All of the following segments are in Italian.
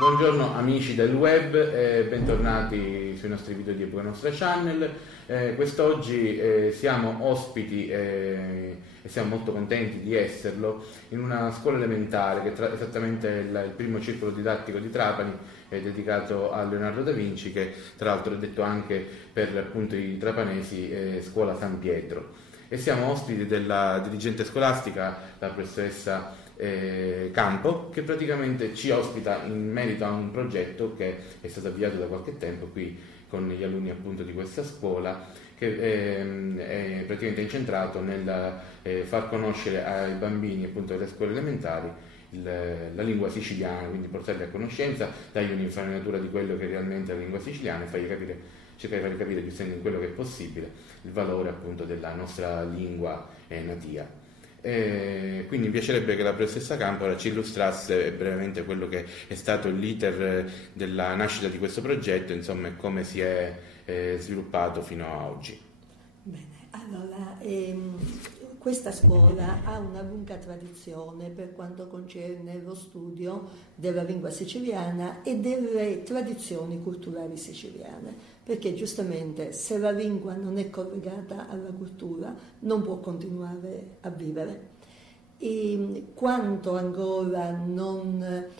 Buongiorno amici del web, bentornati sui nostri video di Epoca Nostra Channel. Quest'oggi siamo ospiti e siamo molto contenti di esserlo in una scuola elementare che è esattamente il primo circolo didattico di Trapani, dedicato a Leonardo da Vinci, che tra l'altro è detto anche per appunto i trapanesi Scuola San Pietro. E siamo ospiti della dirigente scolastica, la professoressa Campo, che praticamente ci ospita in merito a un progetto che è stato avviato da qualche tempo qui con gli alunni appunto di questa scuola, che è praticamente incentrato nel far conoscere ai bambini appunto delle scuole elementari la lingua siciliana, quindi portarli a conoscenza, dargli un'infarinatura di quello che è realmente la lingua siciliana e cercare di fargli capire giustamente in quello che è possibile il valore appunto della nostra lingua natia. Quindi mi piacerebbe che la professoressa Campo ora ci illustrasse brevemente quello che è stato l'iter della nascita di questo progetto, insomma, e come si è sviluppato fino a oggi. Bene, allora questa scuola ha una lunga tradizione per quanto concerne lo studio della lingua siciliana e delle tradizioni culturali siciliane, perché giustamente se la lingua non è collegata alla cultura non può continuare a vivere. E quanto ancora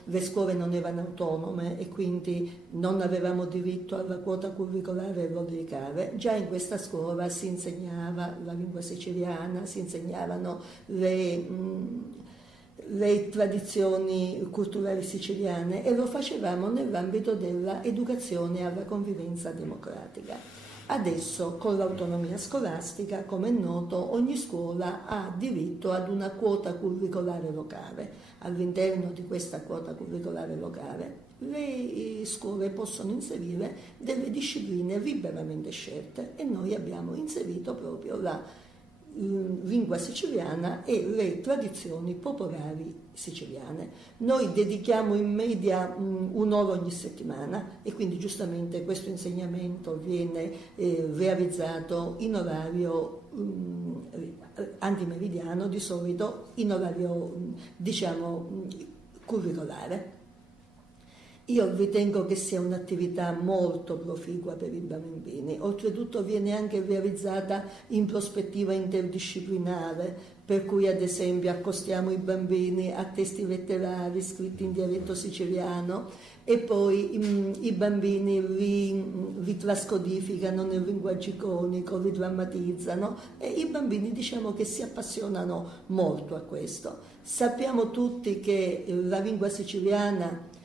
le scuole non erano autonome e quindi non avevamo diritto alla quota curricolare lodricale, già in questa scuola si insegnava la lingua siciliana, si insegnavano le tradizioni culturali siciliane e lo facevamo nell'ambito dell'educazione alla convivenza democratica. Adesso, con l'autonomia scolastica, come è noto, ogni scuola ha diritto ad una quota curricolare locale. All'interno di questa quota curricolare locale le scuole possono inserire delle discipline liberamente scelte e noi abbiamo inserito proprio la lingua siciliana e le tradizioni popolari siciliane. Noi dedichiamo in media un'ora ogni settimana e quindi giustamente questo insegnamento viene realizzato in orario antimeridiano, di solito in orario curricolare. Io ritengo che sia un'attività molto proficua per i bambini, oltretutto viene anche realizzata in prospettiva interdisciplinare, per cui ad esempio accostiamo i bambini a testi letterari scritti in dialetto siciliano e poi i bambini li trascodificano nel linguaggio iconico, li drammatizzano e i bambini diciamo che si appassionano molto a questo. Sappiamo tutti che la lingua siciliana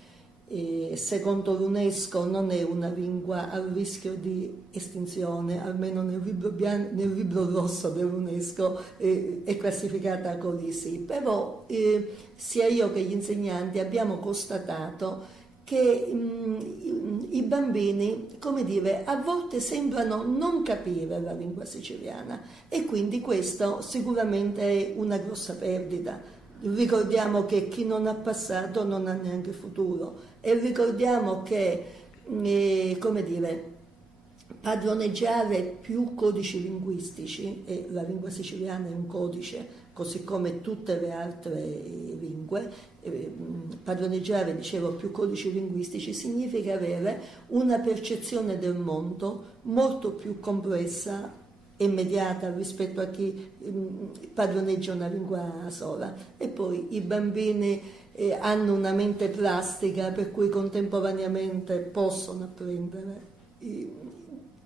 secondo l'UNESCO non è una lingua a rischio di estinzione, almeno nel libro rosso dell'UNESCO è classificata così, però sia io che gli insegnanti abbiamo constatato che i bambini, come dire, a volte sembrano non capire la lingua siciliana e quindi questo sicuramente è una grossa perdita. Ricordiamo che chi non ha passato non ha neanche futuro e ricordiamo che, come dire, padroneggiare più codici linguistici, e la lingua siciliana è un codice, così come tutte le altre lingue, padroneggiare, dicevo, più codici linguistici significa avere una percezione del mondo molto più complessa immediata rispetto a chi padroneggia una lingua sola. E poi i bambini hanno una mente plastica per cui contemporaneamente possono apprendere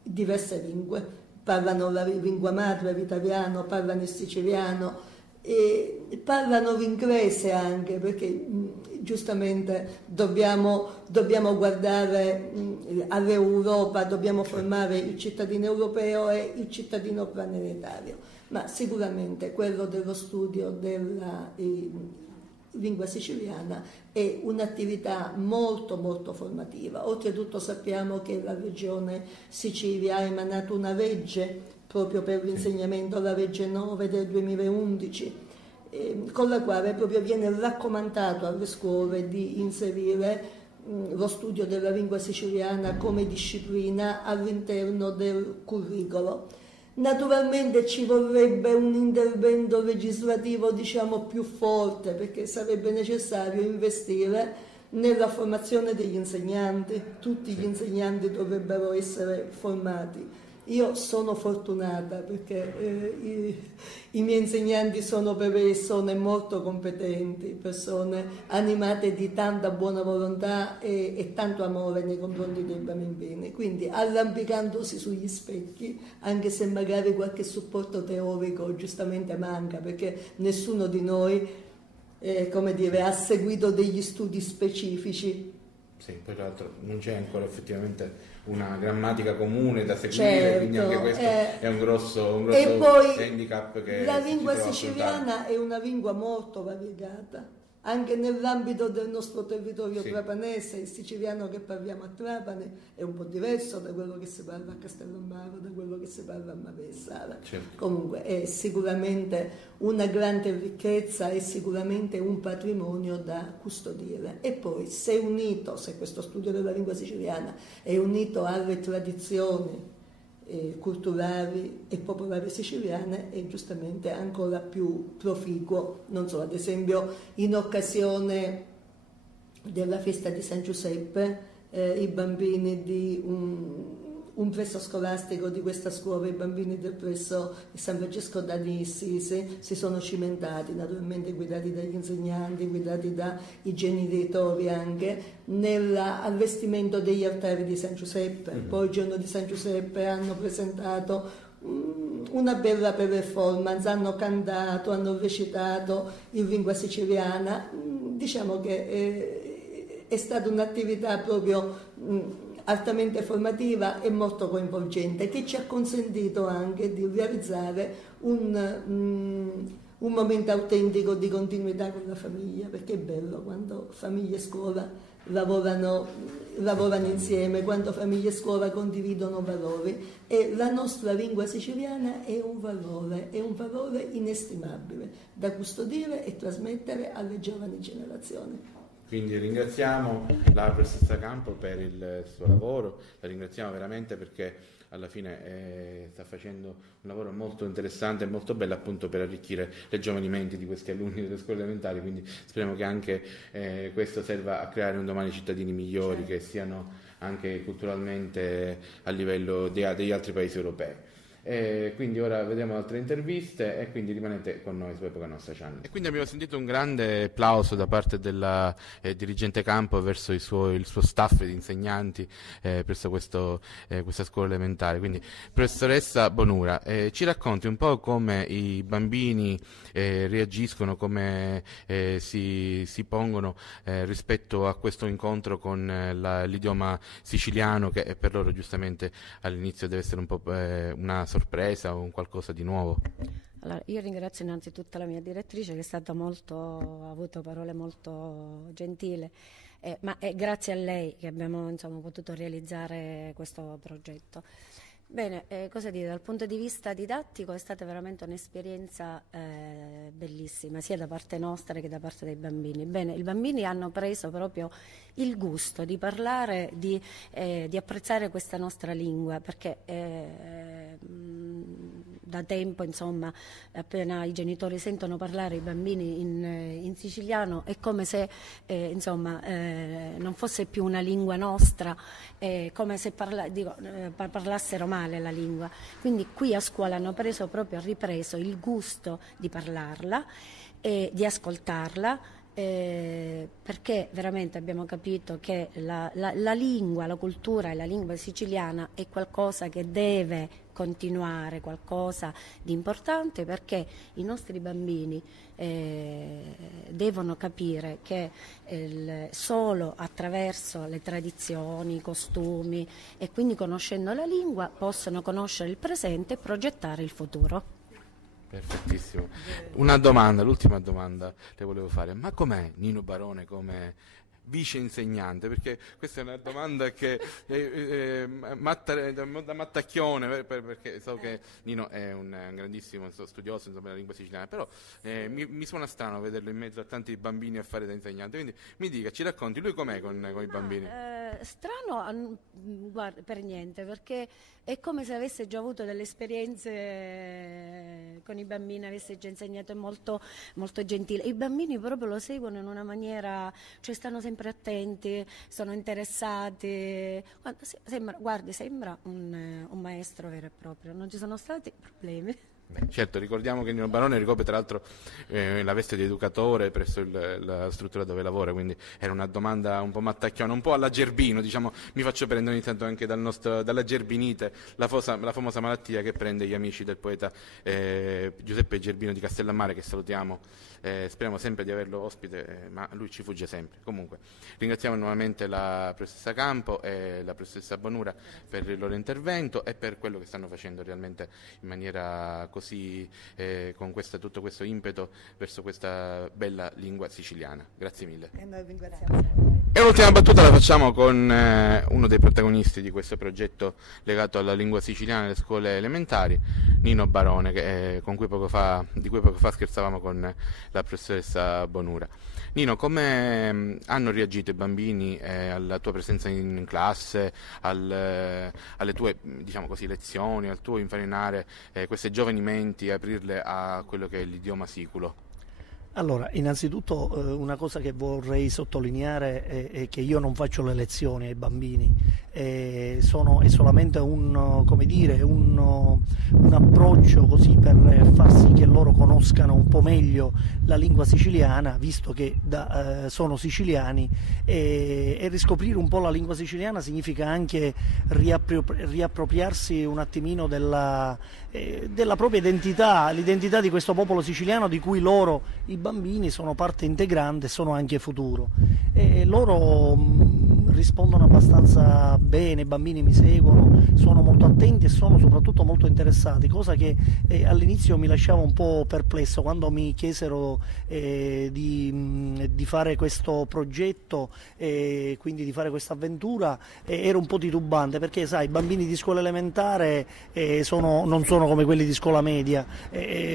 diverse lingue, parlano la lingua madre, l'italiano, parlano il siciliano e parlano l'inglese anche, perché giustamente dobbiamo guardare all'Europa, dobbiamo formare il cittadino europeo e il cittadino planetario, ma sicuramente quello dello studio della lingua siciliana è un'attività molto molto formativa. Oltretutto sappiamo che la Regione Sicilia ha emanato una legge proprio per l'insegnamento, la legge 9 del 2011, con la quale proprio viene raccomandato alle scuole di inserire lo studio della lingua siciliana come disciplina all'interno del curricolo. Naturalmente ci vorrebbe un intervento legislativo, diciamo, più forte, perché sarebbe necessario investire nella formazione degli insegnanti. Tutti gli insegnanti dovrebbero essere formati. Io sono fortunata perché i miei insegnanti sono persone molto competenti, persone animate di tanta buona volontà e tanto amore nei confronti dei bambini. Quindi arrampicandosi sugli specchi, anche se magari qualche supporto teorico giustamente manca, perché nessuno di noi ha seguito degli studi specifici. Sì, poi tra l'altro non c'è ancora effettivamente una grammatica comune da seguire, certo, quindi anche questo è un grosso e poi handicap che la lingua siciliana è una lingua molto variegata. Anche nell'ambito del nostro territorio trapanese, il siciliano che parliamo a Trapani è un po' diverso da quello che si parla a Castellammare, da quello che si parla a Mavesara. Certo. Comunque è sicuramente una grande ricchezza, è sicuramente un patrimonio da custodire. E poi se questo studio della lingua siciliana è unito alle tradizioni culturali e popolari siciliane, è giustamente ancora più proficuo. Non so, ad esempio in occasione della festa di San Giuseppe i bambini di un presso scolastico di questa scuola, i bambini del presso San Francesco d'Assisi si sono cimentati, naturalmente guidati dagli insegnanti, guidati dai genitori anche, nell'allestimento degli altari di San Giuseppe. Poi il giorno di San Giuseppe hanno presentato una bella performance, hanno cantato, hanno recitato in lingua siciliana. Diciamo che è stata un'attività proprio altamente formativa e molto coinvolgente, che ci ha consentito anche di realizzare un momento autentico di continuità con la famiglia, perché è bello quando famiglia e scuola lavorano insieme, quando famiglia e scuola condividono valori, e la nostra lingua siciliana è un valore inestimabile da custodire e trasmettere alle giovani generazioni. Quindi ringraziamo la professoressa Campo per il suo lavoro, la ringraziamo veramente perché alla fine sta facendo un lavoro molto interessante e molto bello appunto per arricchire le giovani menti di questi alunni delle scuole elementari, quindi speriamo che anche questo serva a creare un domani cittadini migliori, che siano anche culturalmente a livello degli altri paesi europei. Quindi ora vedremo altre interviste e quindi rimanete con noi su Epoca Nostra Channel. E quindi abbiamo sentito un grande applauso da parte della dirigente Campo verso il suo staff di insegnanti presso questa scuola elementare. Quindi professoressa Bonura, ci racconti un po' come i bambini reagiscono, come si pongono rispetto a questo incontro con l'idioma siciliano, che per loro giustamente all'inizio deve essere un po' una sorpresa o un qualcosa di nuovo. Allora, io ringrazio innanzitutto la mia direttrice, che è stata ha avuto parole molto gentili, ma è grazie a lei che abbiamo potuto realizzare questo progetto. Bene, cosa dire, dal punto di vista didattico è stata veramente un'esperienza bellissima, sia da parte nostra che da parte dei bambini. Bene, i bambini hanno preso proprio il gusto di parlare, di apprezzare questa nostra lingua, perché da tempo, appena i genitori sentono parlare i bambini in siciliano, è come se non fosse più una lingua nostra, come se parlassero male la lingua. Quindi qui a scuola hanno ripreso il gusto di parlarla e di ascoltarla, perché veramente abbiamo capito che la lingua, la cultura e la lingua siciliana è qualcosa che deve continuare, qualcosa di importante, perché i nostri bambini devono capire che solo attraverso le tradizioni, i costumi e quindi conoscendo la lingua possono conoscere il presente e progettare il futuro. Perfettissimo. Una domanda, l'ultima domanda le volevo fare: ma com'è Nino Barone come vice insegnante? Perché questa è una domanda che da mattacchione, perché so che Nino è un grandissimo studioso della lingua siciliana, però mi suona strano vederlo in mezzo a tanti bambini a fare da insegnante, quindi mi dica, ci racconti lui com'è con i bambini? Strano, guarda, per niente, perché è come se avesse già avuto delle esperienze con i bambini, avesse già insegnato, è molto, molto gentile. I bambini proprio lo seguono in una maniera, cioè stanno sempre sempre attenti, sono interessati. Sembra un maestro vero e proprio, non ci sono stati problemi. Certo, ricordiamo che Nino Barone ricopre tra l'altro la veste di educatore presso la struttura dove lavora, quindi era una domanda un po' mattacchiona, un po' alla Gerbino, diciamo, mi faccio prendere ogni tanto anche dalla gerbinite, la famosa malattia che prende gli amici del poeta Giuseppe Gerbino di Castellammare, che salutiamo, speriamo sempre di averlo ospite, ma lui ci fugge sempre. Comunque ringraziamo nuovamente la professoressa Campo e la professoressa Bonura per il loro intervento e per quello che stanno facendo realmente in maniera così con tutto questo impeto verso questa bella lingua siciliana. Grazie mille. E noi ringraziamo. E l'ultima battuta la facciamo con uno dei protagonisti di questo progetto legato alla lingua siciliana nelle scuole elementari, Nino Barone, di cui poco fa scherzavamo con la professoressa Bonura. Nino, come hanno reagito i bambini alla tua presenza in classe, alle tue, diciamo così, lezioni, al tuo infarinare queste giovani menti, aprirle a quello che è l'idioma siculo? Allora, innanzitutto una cosa che vorrei sottolineare è che io non faccio le lezioni ai bambini, è solamente un approccio così per far sì che loro conoscano un po' meglio la lingua siciliana, visto che sono siciliani, e riscoprire un po' la lingua siciliana significa anche riappropriarsi un attimino della propria identità, l'identità di questo popolo siciliano di cui loro, i bambini, sono parte integrante, sono anche futuro, e loro rispondono abbastanza bene, i bambini mi seguono, sono molto attenti e sono soprattutto molto interessati, cosa che all'inizio mi lasciava un po' perplesso quando mi chiesero di fare questo progetto, quindi di fare questa avventura, ero un po' titubante, perché sai, i bambini di scuola elementare non sono come quelli di scuola media,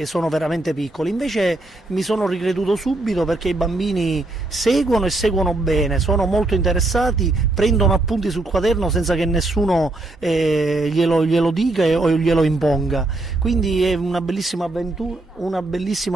sono veramente piccoli. Invece mi sono ricreduto subito, perché i bambini seguono e seguono bene, sono molto interessati, prendono appunti sul quaderno senza che nessuno glielo dica o glielo imponga. Quindi è una bellissima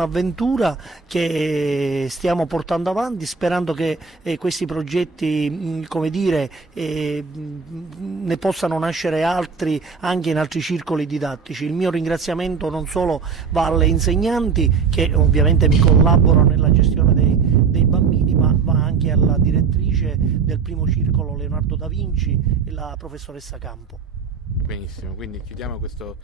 avventura che stiamo portando avanti, sperando che questi progetti, come dire, ne possano nascere altri anche in altri circoli didattici. Il mio ringraziamento non solo va alle insegnanti, che ovviamente mi collaborano nella gestione dei bambini, ma va anche alla direttrice del primo circolo Leonardo da Vinci e la professoressa Campo. Benissimo, quindi chiudiamo questo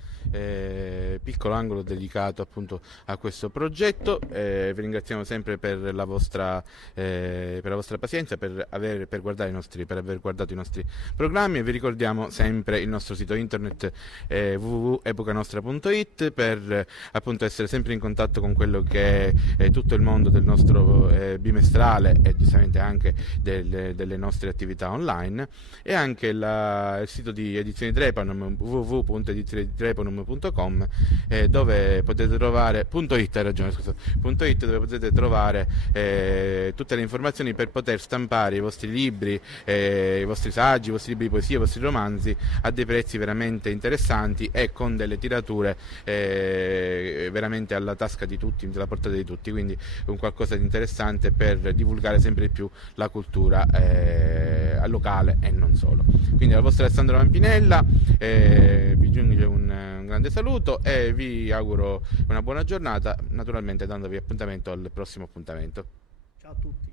piccolo angolo dedicato appunto a questo progetto. Vi ringraziamo sempre per la vostra pazienza, per aver guardato i nostri programmi, e vi ricordiamo sempre il nostro sito internet www.epocanostra.it per appunto essere sempre in contatto con quello che è tutto il mondo del nostro bimestrale e giustamente anche delle nostre attività online, e anche il sito di Edizioni Trepanum, www.edizionidrepanum.com, dove potete trovare .it, dove potete trovare tutte le informazioni per poter stampare i vostri libri, i vostri saggi, i vostri libri di poesia, i vostri romanzi a dei prezzi veramente interessanti e con delle tirature veramente alla tasca di tutti, alla portata di tutti, quindi un qualcosa di interessante per divulgare sempre di più la cultura locale e non solo. Quindi dal vostro Alessandro Vampinella vi giunge un grande saluto e vi auguro una buona giornata, naturalmente dandovi appuntamento al prossimo appuntamento. Ciao a tutti.